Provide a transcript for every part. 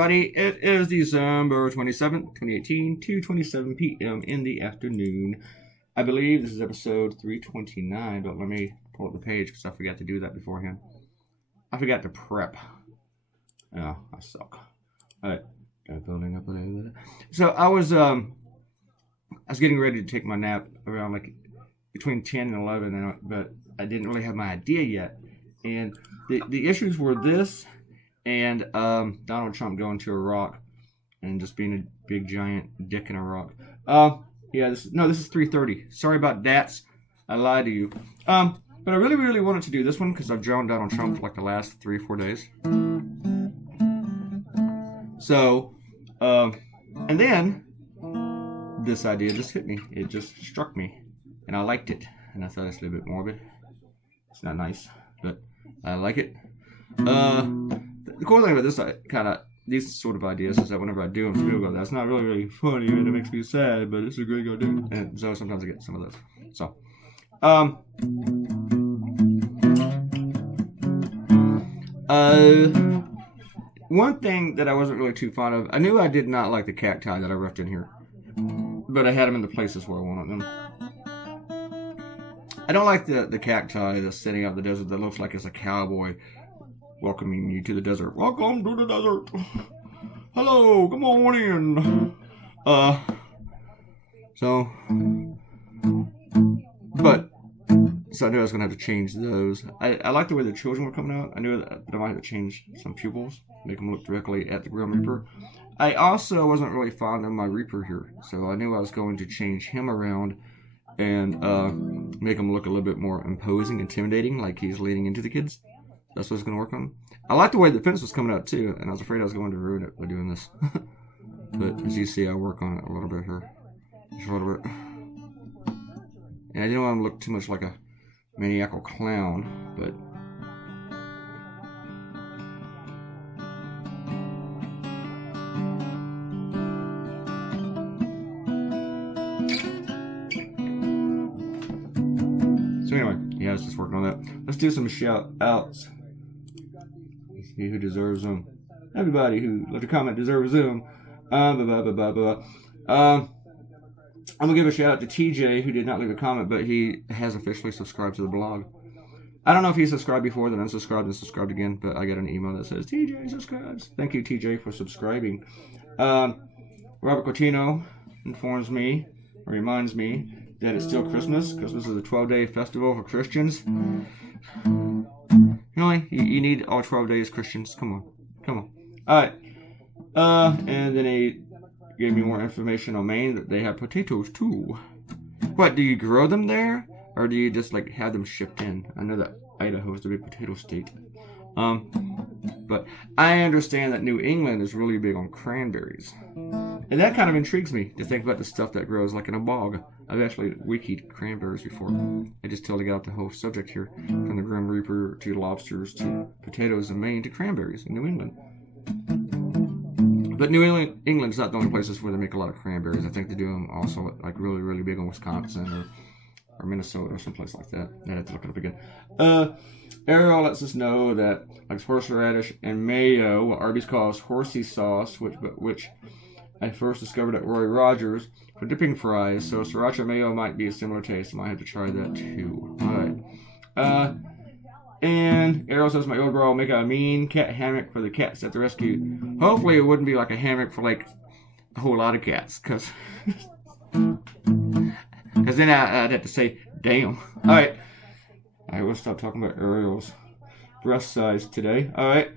everybody. It is December 27th, 2018, 2:27 p.m. in the afternoon. I believe this is episode 329, but let me pull up the page because I forgot to do that beforehand. I forgot to prep. Oh, I suck. Alright, building up a little bit. So I was getting ready to take my nap around like between 10 and 11, but I didn't really have my idea yet. And the issues were this and Donald Trump going to Iraq and just being a big giant dick in Iraq. This is 3:30. Sorry about that. I lied to you. But I really wanted to do this one because I've drawn Donald Trump for like the last 3 or 4 days. So, and then this idea just hit me. It just struck me, and I liked it. And I thought it's a little bit morbid. It's not nice, but I like it. The cool thing about these sort of ideas is that whenever I do them, people go, "That's not really funny, and it makes me sad, but it's a great idea." And so sometimes I get some of those. So, one thing that I wasn't really too fond of, I knew I did not like the cacti that I left in here, but I had them in the places where I wanted them. I don't like the cacti that's sitting out in the desert that looks like it's a cowboy welcoming you to the desert. Welcome to the desert. Hello, come on in. So I knew I was going to have to change those. I like the way the children were coming out. I knew that I might have to change some pupils, make them look directly at the Grim Reaper. I also wasn't really fond of my Reaper here, so I knew I was going to change him around and make him look a little bit more imposing, intimidating, like he's leading into the kids. That's what it's going to work on. I like the way the fence was coming out too, and I was afraid I was going to ruin it by doing this. But as you see, I work on it a little bit here. Just a little bit. And I didn't want him to look too much like a maniacal clown, but so anyway, yeah, I was just working on that. Let's do some shout outs. See who deserves them. Everybody who left a comment deserves them. I'm going to give a shout out to TJ, who did not leave a comment, but he has officially subscribed to the blog. I don't know if he subscribed before, then unsubscribed and subscribed again, but I got an email that says, TJ subscribes. Thank you, TJ, for subscribing. Robert Coutinho informs me, or reminds me, that it's still Christmas. Christmas is a 12-day festival for Christians. Really? You need all 12 days, Christians? Come on. Alright. And then he gave me more information on Maine that they have potatoes too. What, do you grow them there? Or do you just like have them shipped in? I know that Idaho is the big potato state. But I understand that New England is really big on cranberries. And that kind of intrigues me to think about the stuff that grows like in a bog. I've actually wikid cranberries before. I just totally got the whole subject here. From the Grim Reaper to lobsters to potatoes in Maine to cranberries in New England. But New England's not the only places where they make a lot of cranberries. I think they do them also like really big in Wisconsin or Minnesota or someplace like that. I have to look it up again. Ariel lets us know that like horseradish and mayo, what Arby's calls horsey sauce, which I first discovered at Roy Rogers for dipping fries. So sriracha mayo might be a similar taste. I might have to try that too. Alright. And Arrow says my old girl will make a mean cat hammock for the cats at the rescue. Hopefully it wouldn't be like a hammock for like a whole lot of cats, because then I'd have to say, damn. Alright, we'll stop talking about Ariel's breast size today. Alright.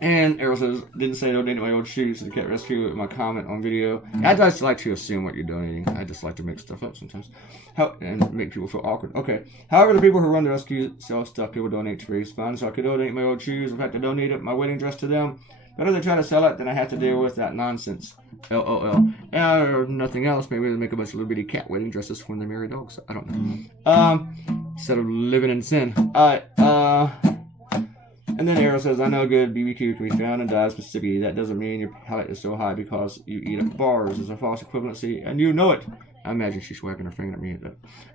And Ariel says, didn't say donate my old shoes to the cat rescue with my comment on video. I just like to assume what you're donating. I just like to make stuff up sometimes. And make people feel awkward. Okay. However, the people who run the rescue sell stuff people donate to raise funds. So I could donate my old shoes. If I had to donate my wedding dress to them. But if they try to sell it, then I have to deal with that nonsense. LOL. Or nothing else. Maybe they make a bunch of little bitty cat wedding dresses when they marry dogs. I don't know. Instead of living in sin. And then Arrow says, I know good BBQ can be found in Dodge, Mississippi. That doesn't mean your palate is so high because you eat at bars. It's a false equivalency, and you know it. I imagine she's wagging her finger at me.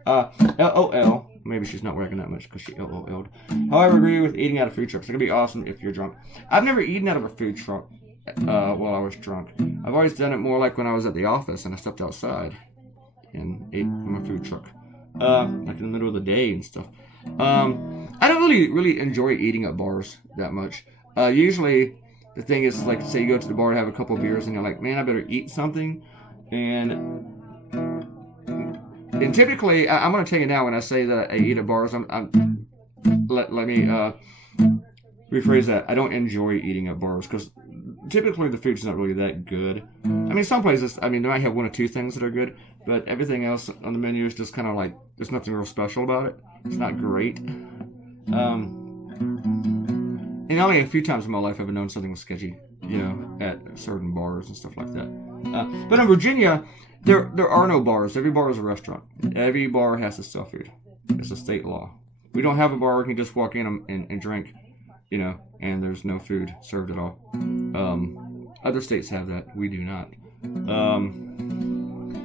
LOL. Maybe she's not wagging that much because she LOL'd. However, I agree with eating out of food trucks. It's going to be awesome if you're drunk. I've never eaten out of a food truck. while I was drunk. I've always done it more like when I was at the office and I stepped outside and ate from a food truck, like in the middle of the day and stuff. I don't really enjoy eating at bars that much. Usually, the thing is, like, say you go to the bar to have a couple of beers and you're like, man, I better eat something. And typically, I'm going to tell you now, when I say that I eat at bars, let me rephrase that. I don't enjoy eating at bars because typically the food's not really that good. I mean, some places, I mean, they might have one or two things that are good, but everything else on the menu is just kind of like, there's nothing real special about it. It's not great. And only a few times in my life have I known something was sketchy, you know, at certain bars and stuff like that. But in Virginia, there are no bars. Every bar is a restaurant. Every bar has to sell food. It's a state law. We don't have a bar where you can just walk in and drink, you know, and there's no food served at all. Other states have that. We do not.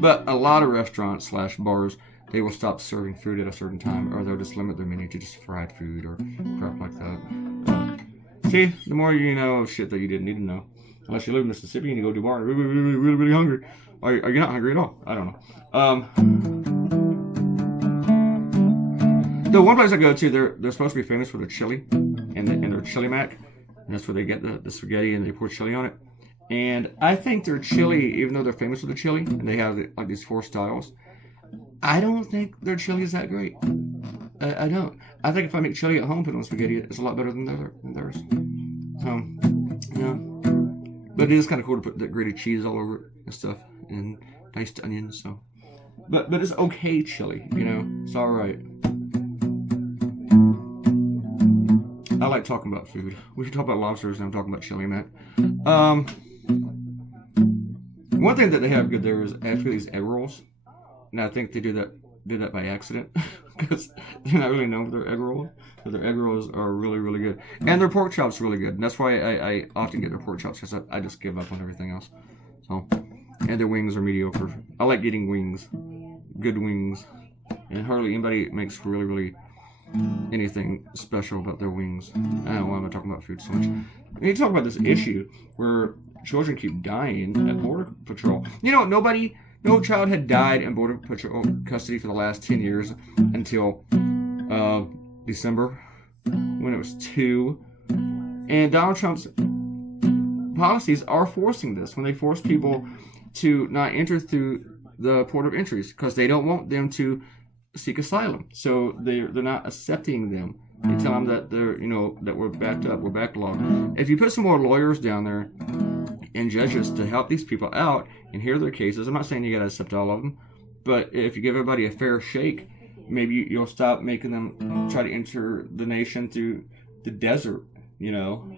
But a lot of restaurants / bars, they will stop serving food at a certain time, or they'll just limit their menu to just fried food or crap like that. See, the more you know of shit that you didn't need to know. Unless you live in Mississippi and you go to a bar and you're really hungry. Or are you not hungry at all? I don't know. The one place I go to, they're supposed to be famous for their chili and their chili mac. And that's where they get the spaghetti and they pour chili on it. And I think their chili, even though they're famous for the chili, and they have like these 4 styles, I don't think their chili is that great. I don't. I think if I make chili at home, put it on spaghetti, it's a lot better than theirs. Yeah. But it is kind of cool to put the grated cheese all over it and stuff, and diced onions. So, but it's okay chili, you know. It's all right. I like talking about food. We should talk about lobsters, and I'm talking about chili, man. One thing that they have good there is actually these egg rolls. And I think they do that by accident because they're not really known for their egg rolls. But their egg rolls are really good, and their pork chops are really good. And that's why I often get their pork chops because I just give up on everything else. So, and their wings are mediocre. I like getting wings, good wings, and hardly anybody makes really anything special about their wings. I don't know why I'm talking about food so much. You talk about this issue where children keep dying at Border Patrol. You know, no child had died in Border Patrol custody for the last 10 years until December, when it was 2. And Donald Trump's policies are forcing this, when they force people to not enter through the port of entries because they don't want them to seek asylum. So they're not accepting them. They tell them that that we're backed up, we're backlogged. If you put some more lawyers down there and judges to help these people out and hear their cases, I'm not saying you got to accept all of them, but if you give everybody a fair shake, maybe you'll stop making them try to enter the nation through the desert, you know,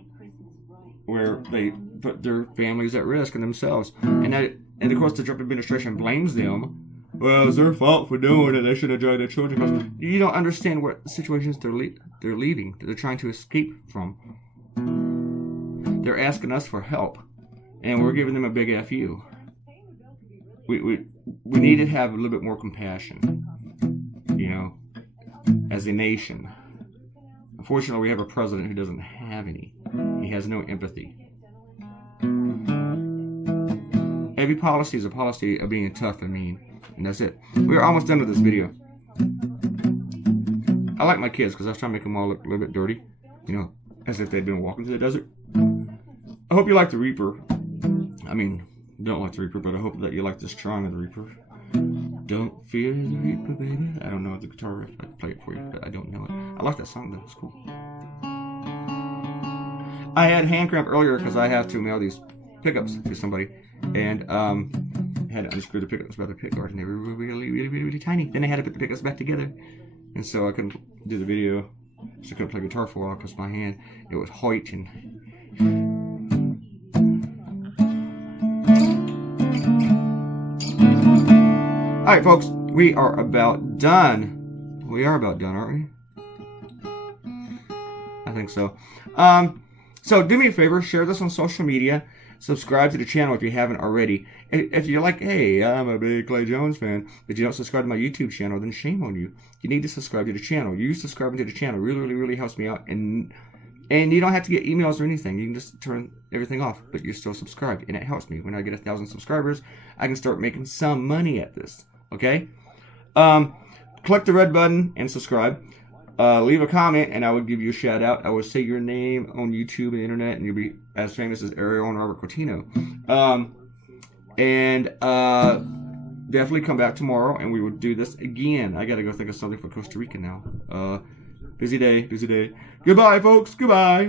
where they put their families at risk and themselves. And of course, the Trump administration blames them. Well, it's their fault for doing it. They should have joined their children. You don't understand what situations they're leaving. They're trying to escape from. They're asking us for help, and we're giving them a big FU. We need to have a little bit more compassion, you know, as a nation. Unfortunately, we have a president who doesn't have any. He has no empathy. Every policy is a policy of being tough and mean. And that's it. We're almost done with this video. I like my kids because I was trying to make them all look a little bit dirty. You know, as if they'd been walking through the desert. I hope you like the Reaper. I mean, don't like the Reaper, but I hope that you like the strong of the Reaper. Don't fear the Reaper, baby. I don't know the guitar riff. I can play it for you, but I don't know it. I like that song though. It's cool. I had hand cramp earlier because I have to mail these pickups to somebody. And had to unscrew the pickups by the pick guard, and they were really tiny. Then I had to put the pickups back together, and so I couldn't do the video. So I couldn't play guitar for a while because my hand, it was hoiting. All right, folks, we are about done. We are about done, aren't we? I think so. So do me a favor, share this on social media. Subscribe to the channel if you haven't already. If you're like, hey, I'm a big Clay Jones fan, but you don't subscribe to my YouTube channel, then shame on you. You need to subscribe to the channel. You subscribing to the channel really helps me out and And you don't have to get emails or anything. You can just turn everything off, but you're still subscribed, and it helps me. When I get 1,000 subscribers, I can start making some money at this. Okay? Click the red button and subscribe. Leave a comment, and I would give you a shout out. I would say your name on YouTube and the internet, and you'll be as famous as Ariel and Robert Cortino. Definitely come back tomorrow, and we will do this again. I gotta go think of something for Costa Rica now. Busy day, busy day. Goodbye, folks. Goodbye.